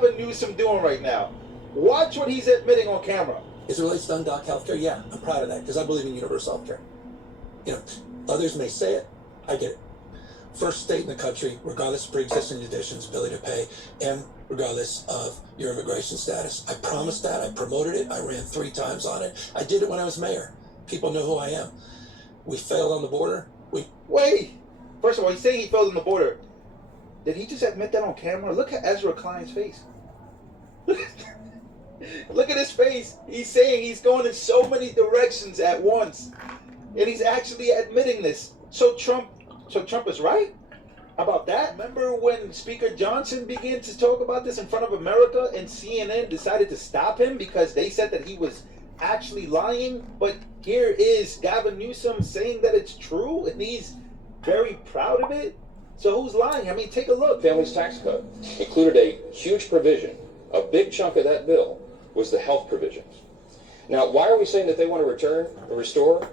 Gavin Newsom doing right now? Watch what he's admitting on camera. As it relates to undocked healthcare, yeah, I'm proud of that because I believe in universal healthcare. You know, others may say it, I get it. First state in the country, regardless of pre-existing conditions, ability to pay, and regardless of your immigration status. I promised that, I promoted it, I ran 3 times on it. I did it when I was mayor. People know who I am. We failed on the border. Wait, first of all, he's saying he failed on the border. Did he just admit that on camera? Look at Ezra Klein's face. Look at his face. He's saying he's going in so many directions at once. And he's actually admitting this. So Trump is right about that? Remember when Speaker Johnson began to talk about this in front of America and CNN decided to stop him because they said that he was actually lying? But here is Gavin Newsom saying that it's true and he's very proud of it. So who's lying? I mean, take a look. Family's tax cut included a huge provision. A big chunk of that bill was the health provisions. Now, why are we saying that they want to restore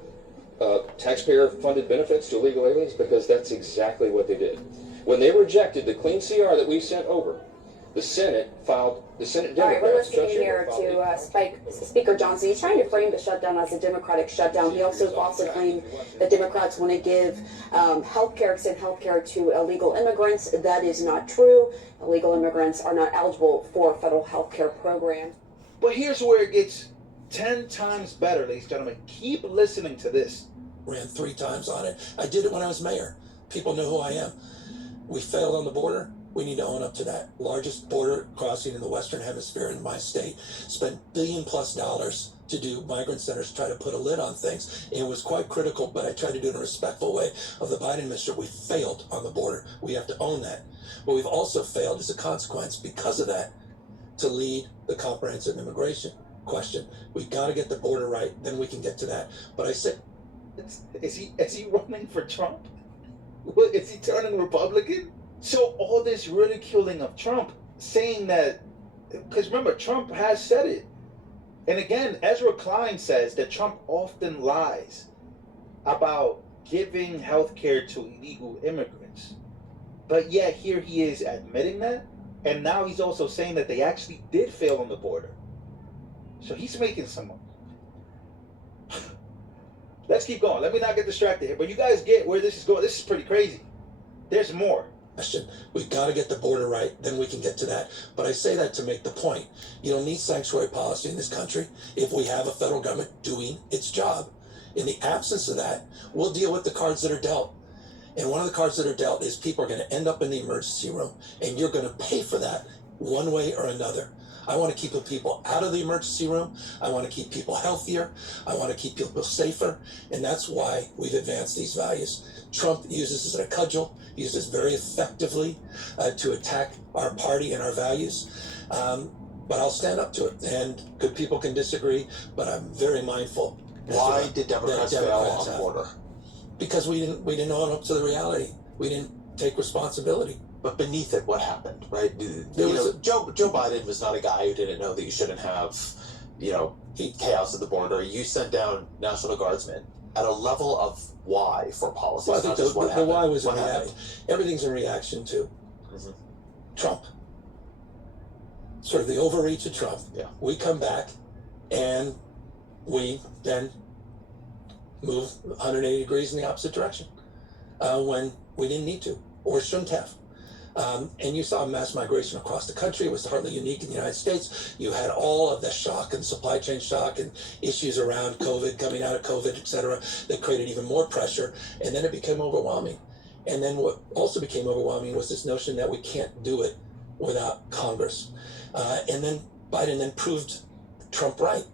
taxpayer-funded benefits to illegal aliens? Because that's exactly what they did. When they rejected the clean CR that we sent over, the Senate Democrats... All right, we're listening here to Speaker Johnson. He's trying to frame the shutdown as a Democratic shutdown. He also falsely claimed that Democrats want to give extend health care to illegal immigrants. That is not true. Illegal immigrants are not eligible for a federal health care program. But here's where it gets 10 times better, ladies and gentlemen. Keep listening to this. Ran 3 times on it. I did it when I was mayor. People know who I am. We failed on the border. We need to own up to that. Largest border crossing in the Western Hemisphere in my state. Spent $1 billion+ to do migrant centers, try to put a lid on things. And it was quite critical, but I tried to do it in a respectful way of the Biden administration. We failed on the border. We have to own that. But we've also failed as a consequence because of that to lead the comprehensive immigration question. We've got to get the border right, then we can get to that. But I said... Is he running for Trump? Is he turning Republican? So all this ridiculing of Trump, saying that, because remember, Trump has said it. And again, Ezra Klein says that Trump often lies about giving health care to illegal immigrants. But yet here he is admitting that. And now he's also saying that they actually did fail on the border. So he's making some... Let's keep going. Let me not get distracted here. But you guys get where this is going. This is pretty crazy. There's more. We've got to get the border right, then we can get to that. But I say that to make the point. You don't need sanctuary policy in this country if we have a federal government doing its job. In the absence of that, we'll deal with the cards that are dealt. And one of the cards that are dealt is people are going to end up in the emergency room, and you're going to pay for that one way or another. I want to keep the people out of the emergency room. I want to keep people healthier. I want to keep people safer. And that's why we've advanced these values. Trump uses this as a cudgel, uses this very effectively to attack our party and our values. But I'll stand up to it. And good people can disagree, but I'm very mindful. Why did Democrats fail on the border? Because we didn't own up to the reality. We didn't take responsibility. But beneath it, what happened, right? Joe Biden was not a guy who didn't know that you shouldn't have, chaos at the border. You sent down National Guardsmen at a level of why for policy. Well, I think the why was everything's in reaction to Trump. Sort of the overreach of Trump. Yeah. We come back and we then move 180 degrees in the opposite direction when we didn't need to or shouldn't have. And you saw mass migration across the country. It was hardly unique in the United States. You had all of the shock and supply chain shock and issues around COVID, coming out of COVID, et cetera, that created even more pressure. And then it became overwhelming. And then what also became overwhelming was this notion that we can't do it without Congress. And then Biden then proved Trump right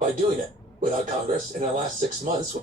by doing it without Congress. In the last 6 months,